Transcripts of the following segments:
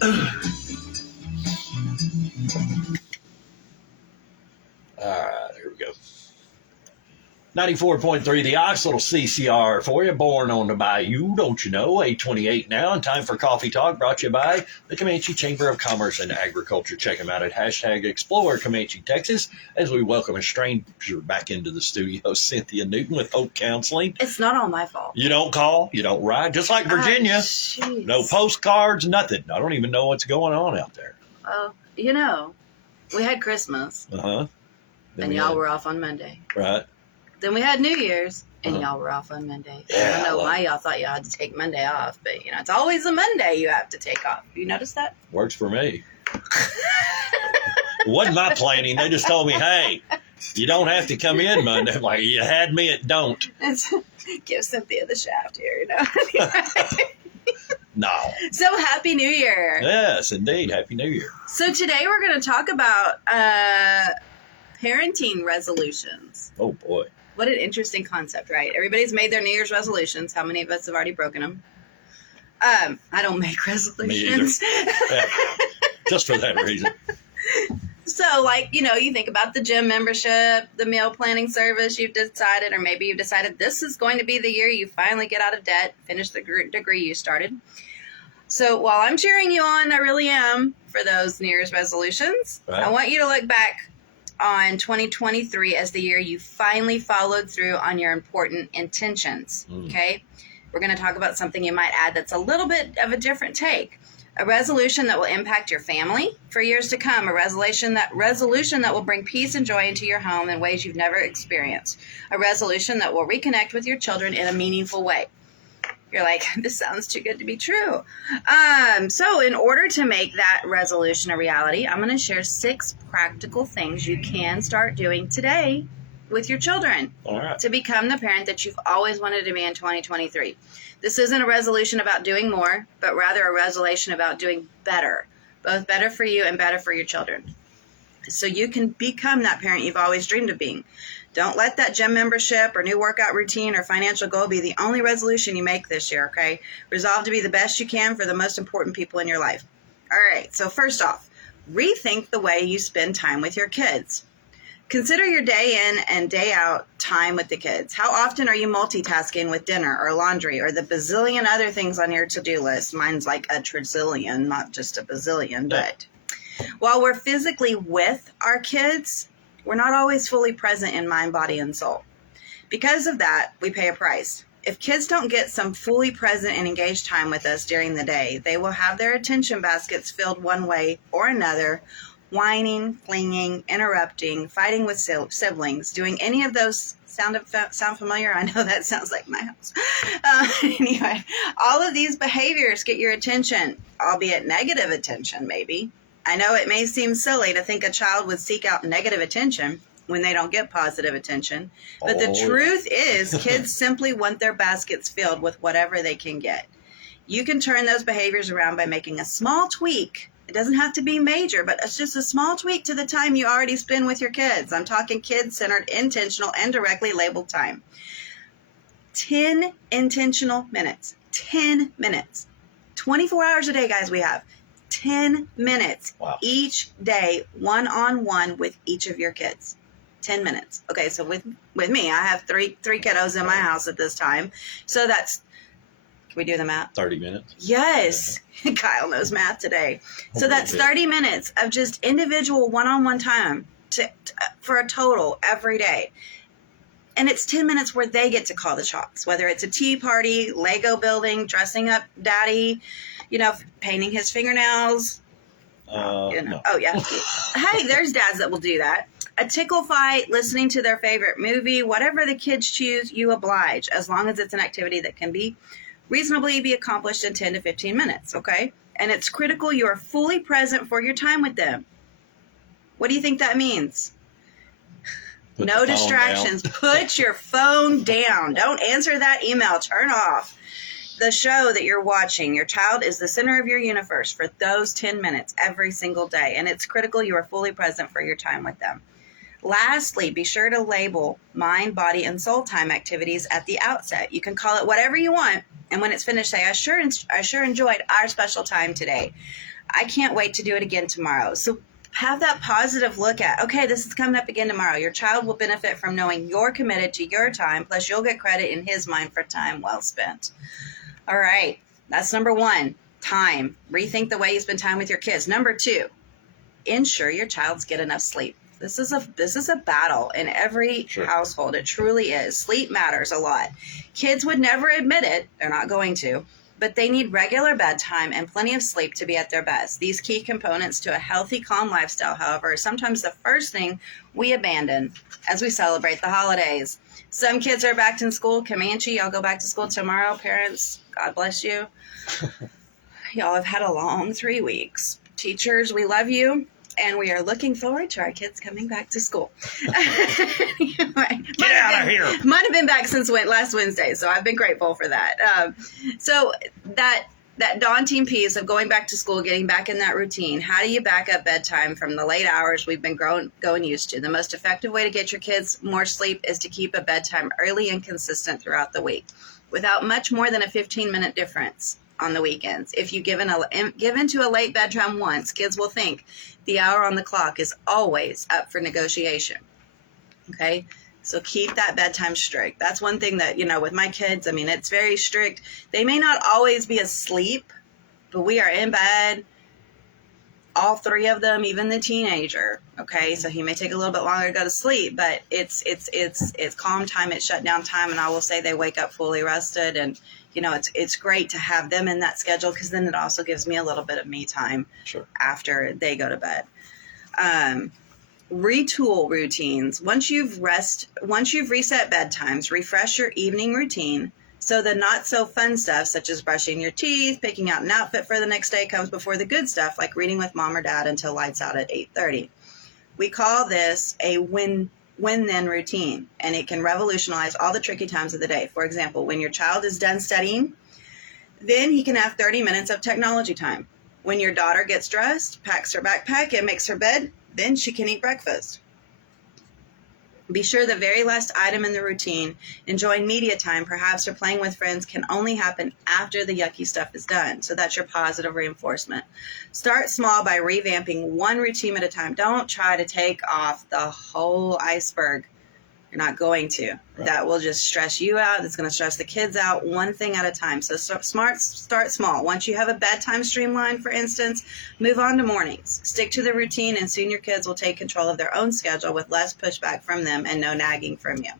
Here we go. 94.3, the Ox, little CCR for you, born on the bayou, don't you know, 8:28 now, and time for Coffee Talk, brought to you by the Comanche Chamber of Commerce and Agriculture. Check them out at #Explore Comanche, Texas, as we welcome a stranger back into the studio, Cynthia Newton with Hope Counseling. It's not all my fault. You don't call, you don't write, just like Virginia. No postcards, nothing. I don't even know what's going on out there. Well, you know, we had Christmas, and y'all were off on Monday. Right. Then we had New Year's, and y'all were off on Monday. Yeah, I don't know why y'all thought y'all had to take Monday off, but, you know, it's always a Monday you have to take off. You notice that? Works for me. It wasn't my planning. They just told me, hey, you don't have to come in Monday. I'm like, you had me at don't. Give Cynthia the shaft here, you know? No. So, Happy New Year. Yes, indeed. Happy New Year. So, today we're going to talk about parenting resolutions. Oh, boy. What an interesting concept, right? Everybody's made their New Year's resolutions. How many of us have already broken them? I don't make resolutions. Me either. Just for that reason. So, like, you know, you think about the gym membership, the meal planning service you've decided, or maybe you've decided this is going to be the year you finally get out of debt, finish the degree you started. So while I'm cheering you on, I really am, for those New Year's resolutions, right. I want you to look back on 2023 as the year you finally followed through on your important intentions, okay? We're going to talk about something you might add that's a little bit of a different take. A resolution that will impact your family for years to come. A resolution that will bring peace and joy into your home in ways you've never experienced. A resolution that will reconnect with your children in a meaningful way. You're like, this sounds too good to be true. So in order to make that resolution a reality, I'm going to share 6 practical things you can start doing today with your children to become the parent that you've always wanted to be in 2023. This isn't a resolution about doing more, but rather a resolution about doing better, both better for you and better for your children. So you can become that parent you've always dreamed of being. Don't let that gym membership or new workout routine or financial goal be the only resolution you make this year, okay? Resolve to be the best you can for the most important people in your life. All right, so first off, rethink the way you spend time with your kids. Consider your day in and day out time with the kids. How often are you multitasking with dinner or laundry or the bazillion other things on your to-do list? Mine's like a trizillion, not just a bazillion, but while we're physically with our kids, we're not always fully present in mind, body, and soul. Because of that, we pay a price. If kids don't get some fully present and engaged time with us during the day, they will have their attention baskets filled one way or another, whining, clinging, interrupting, fighting with siblings, doing any of those sound familiar? I know that sounds like my house. Anyway, all of these behaviors get your attention, albeit negative attention maybe. I know it may seem silly to think a child would seek out negative attention when they don't get positive attention, but the truth is kids simply want their baskets filled with whatever they can get. You can turn those behaviors around by making a small tweak. It doesn't have to be major, but it's just a small tweak to the time you already spend with your kids. I'm talking kid-centered, intentional, and directly labeled time. 10 intentional minutes. 10 minutes. 24 hours a day, guys, we have. 10 minutes each day, one-on-one with each of your kids. 10 minutes. Okay, so with me, I have three kiddos in my house at this time. So that's, can we do the math? 30 minutes. Yes. Kyle knows math today. So that's 30 minutes of just individual one-on-one time for a total every day. And it's 10 minutes where they get to call the shots, whether it's a tea party, Lego building, dressing up daddy, you know, painting his fingernails. No. Oh, yeah. Hey, there's dads that will do that. A tickle fight, listening to their favorite movie, whatever the kids choose, you oblige, as long as it's an activity that can be reasonably be accomplished in 10 to 15 minutes, okay? And it's critical you are fully present for your time with them. What do you think that means? No distractions. Put your phone down. Don't answer that email. Turn off the show that you're watching. Your child is the center of your universe for those 10 minutes every single day, and it's critical you are fully present for your time with them. Lastly, be sure to label mind, body, and soul time activities at the outset. You can call it whatever you want, and when it's finished, say, I sure enjoyed our special time today. I can't wait to do it again tomorrow. So have that positive look at, okay, this is coming up again tomorrow. Your child will benefit from knowing you're committed to your time, plus you'll get credit in his mind for time well spent. All right, that's number one, time. Rethink the way you spend time with your kids. Number two, ensure your child's get enough sleep. This is a battle in every household. It truly is. Sleep matters a lot. Kids would never admit it. They're not going to. But they need regular bedtime and plenty of sleep to be at their best. These key components to a healthy, calm lifestyle, however, are sometimes the first thing we abandon as we celebrate the holidays. Some kids are back in school. Comanche, y'all go back to school tomorrow. Parents, God bless you. Y'all have had a long 3 weeks. Teachers, we love you. And we are looking forward to our kids coming back to school. Get out of here. Might have been back since last Wednesday, so I've been grateful for that. So that daunting piece of going back to school, getting back in that routine, how do you back up bedtime from the late hours we've been going used to? The most effective way to get your kids more sleep is to keep a bedtime early and consistent throughout the week, without much more than a 15-minute difference on the weekends. If you give into a late bedtime once, kids will think the hour on the clock is always up for negotiation. Okay? So keep that bedtime strict. That's one thing that, with my kids, it's very strict. They may not always be asleep, but we are in bed, all three of them, even the teenager. Okay? So he may take a little bit longer to go to sleep, but it's calm time, it's shut down time, and I will say they wake up fully rested, and it's great to have them in that schedule, because then it also gives me a little bit of me time after they go to bed. Retool routines. Once you've reset bedtimes, refresh your evening routine so the not so fun stuff, such as brushing your teeth, picking out an outfit for the next day, comes before the good stuff, like reading with mom or dad until lights out at 8:30. We call this a when-then routine, and it can revolutionize all the tricky times of the day. For example, when your child is done studying, then he can have 30 minutes of technology time. When your daughter gets dressed, packs her backpack, and makes her bed, then she can eat breakfast. Be sure the very last item in the routine, enjoying media time, perhaps, or playing with friends, can only happen after the yucky stuff is done. So that's your positive reinforcement. Start small by revamping one routine at a time. Don't try to take off the whole iceberg. You're not going to. Right. That will just stress you out. It's going to stress the kids out, one thing at a time. So start small. Once you have a bedtime streamline, for instance, move on to mornings. Stick to the routine, and soon your kids will take control of their own schedule with less pushback from them and no nagging from you.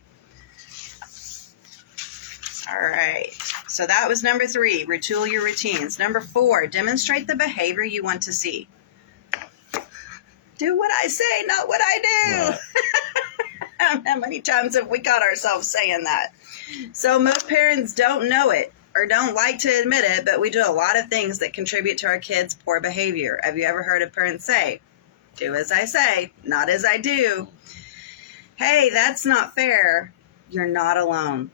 All right. So that was number 3, retool your routines. Number 4, demonstrate the behavior you want to see. Do what I say, not what I do. Right. How many times have we caught ourselves saying that? So most parents don't know it or don't like to admit it, but we do a lot of things that contribute to our kids' poor behavior. Have you ever heard a parent say, do as I say, not as I do? Hey, that's not fair. You're not alone.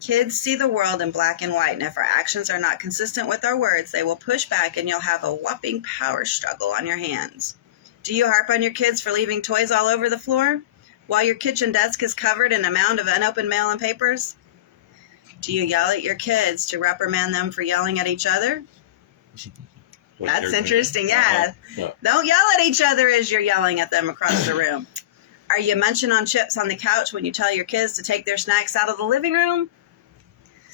Kids see the world in black and white, and if our actions are not consistent with our words, they will push back, and you'll have a whopping power struggle on your hands. Do you harp on your kids for leaving toys all over the floor while your kitchen desk is covered in a mound of unopened mail and papers? Do you yell at your kids to reprimand them for yelling at each other? That's interesting, yeah. Don't yell at each other as you're yelling at them across the room. Are you munching on chips on the couch when you tell your kids to take their snacks out of the living room?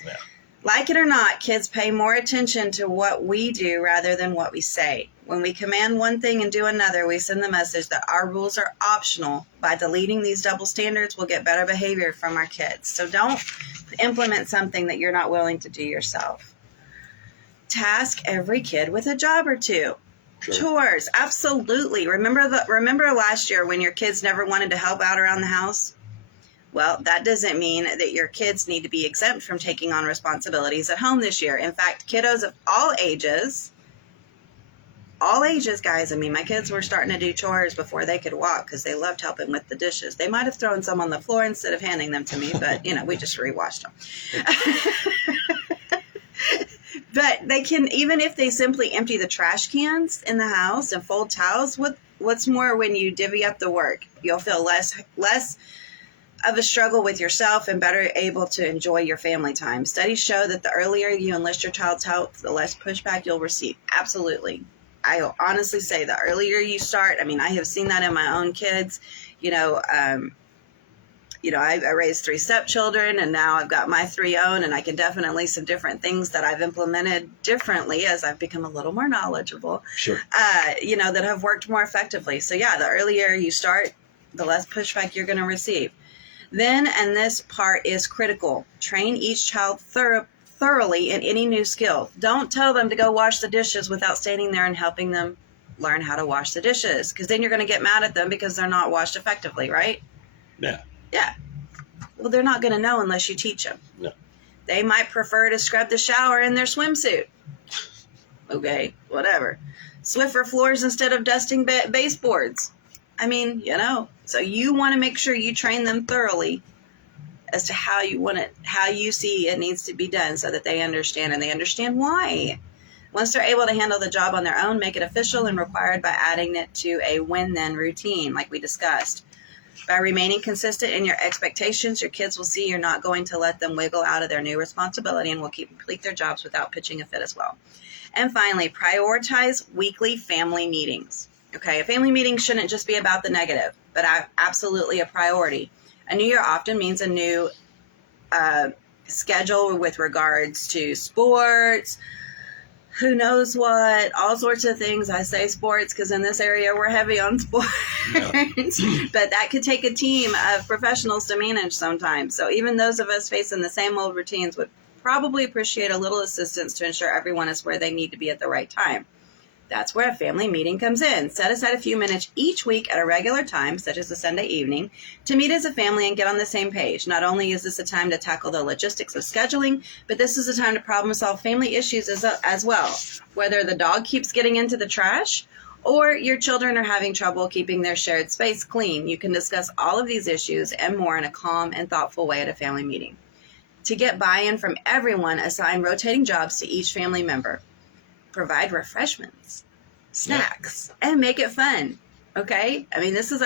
Yeah. Like it or not, kids pay more attention to what we do rather than what we say. When we command one thing and do another, we send the message that our rules are optional. By deleting these double standards, we'll get better behavior from our kids. So don't implement something that you're not willing to do yourself. Task every kid with a job or two. Sure. Chores, absolutely. Remember last year when your kids never wanted to help out around the house? Well, that doesn't mean that your kids need to be exempt from taking on responsibilities at home this year. In fact, kiddos of all ages, guys, my kids were starting to do chores before they could walk because they loved helping with the dishes. They might have thrown some on the floor instead of handing them to me, but, we just rewashed them. But they can, even if they simply empty the trash cans in the house and fold towels, what's more, when you divvy up the work, you'll feel less of a struggle with yourself and better able to enjoy your family time. Studies show that the earlier you enlist your child's help, the less pushback you'll receive. Absolutely. I honestly say the earlier you start, I mean, I have seen that in my own kids. I raised 3 stepchildren, and now I've got my 3 own, and I can definitely some different things that I've implemented differently as I've become a little more knowledgeable. Sure. That have worked more effectively. So yeah, the earlier you start, the less pushback you're going to receive. Then, and this part is critical, train each child thoroughly in any new skill. Don't tell them to go wash the dishes without standing there and helping them learn how to wash the dishes, because then you're going to get mad at them because they're not washed effectively, right? Yeah. Yeah. Well, they're not going to know unless you teach them. No. They might prefer to scrub the shower in their swimsuit. Okay, whatever. Swiffer floors instead of dusting baseboards. I mean, so you want to make sure you train them thoroughly as to how you see it needs to be done, so that they understand, and they understand why. Once they're able to handle the job on their own, make it official and required by adding it to a when-then routine, like we discussed. By remaining consistent in your expectations, your kids will see you're not going to let them wiggle out of their new responsibility, and will complete their jobs without pitching a fit as well. And finally, prioritize weekly family meetings. Okay, a family meeting shouldn't just be about the negative, but absolutely a priority. A new year often means a new schedule with regards to sports, who knows what, all sorts of things. I say sports because in this area we're heavy on sports. Yeah. But that could take a team of professionals to manage sometimes. So even those of us facing the same old routines would probably appreciate a little assistance to ensure everyone is where they need to be at the right time. That's where a family meeting comes in. Set aside a few minutes each week at a regular time, such as a Sunday evening, to meet as a family and get on the same page. Not only is this a time to tackle the logistics of scheduling, but this is a time to problem solve family issues as well. Whether the dog keeps getting into the trash or your children are having trouble keeping their shared space clean, you can discuss all of these issues and more in a calm and thoughtful way at a family meeting. To get buy-in from everyone, assign rotating jobs to each family member. Provide refreshments, snacks, and make it fun. Okay? I mean, this is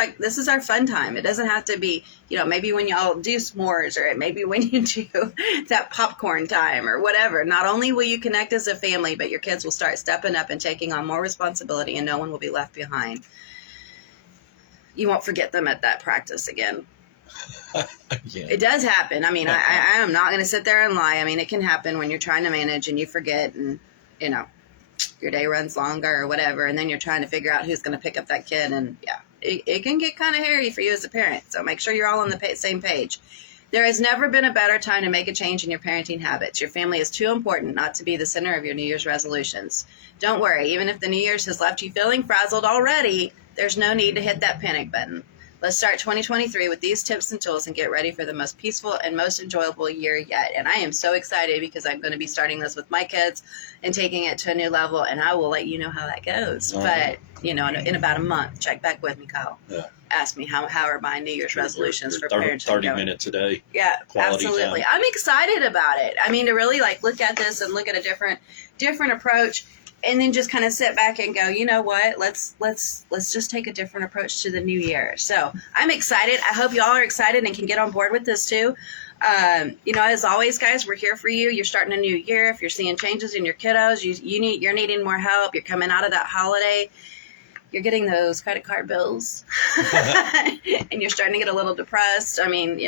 our fun time. It doesn't have to be, maybe when y'all do s'mores, or maybe when you do that popcorn time or whatever. Not only will you connect as a family, but your kids will start stepping up and taking on more responsibility, and no one will be left behind. You won't forget them at that practice again. Yeah. It does happen. I mean, I am not going to sit there and lie. I mean, it can happen when you're trying to manage and you forget, and, your day runs longer or whatever, and then you're trying to figure out who's going to pick up that kid, and yeah, it can get kind of hairy for you as a parent. So make sure you're all on the same page. There has never been a better time to make a change in your parenting habits. Your family is too important not to be the center of your New Year's resolutions. Don't worry, even if the New Year's has left you feeling frazzled already, there's no need to hit that panic button. Let's start 2023 with these tips and tools and get ready for the most peaceful and most enjoyable year yet. And I am so excited because I'm going to be starting this with my kids and taking it to a new level, and I will let you know how that goes. But, in about a month, check back with me, Kyle. Yeah. Ask me how are my New Year's resolutions for parenting 30 minutes a day. Yeah, absolutely. Time. I'm excited about it. I mean, to really look at this and look at a different approach. And then just kind of sit back and go, you know what? Let's just take a different approach to the new year. So I'm excited. I hope y'all are excited and can get on board with this too. As always, guys, we're here for you. You're starting a new year. If you're seeing changes in your kiddos, you're needing more help. You're coming out of that holiday. You're getting those credit card bills, and you're starting to get a little depressed. I mean,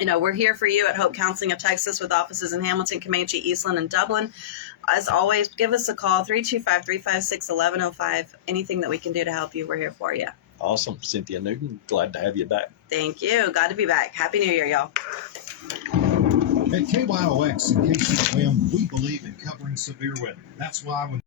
we're here for you at Hope Counseling of Texas with offices in Hamilton, Comanche, Eastland, and Dublin. As always, give us a call, 325-356-1105. Anything that we can do to help you, we're here for you. Awesome. Cynthia Newton, glad to have you back. Thank you. Glad to be back. Happy New Year, y'all. At KYOX, in case of wind, we believe in covering severe weather. That's why when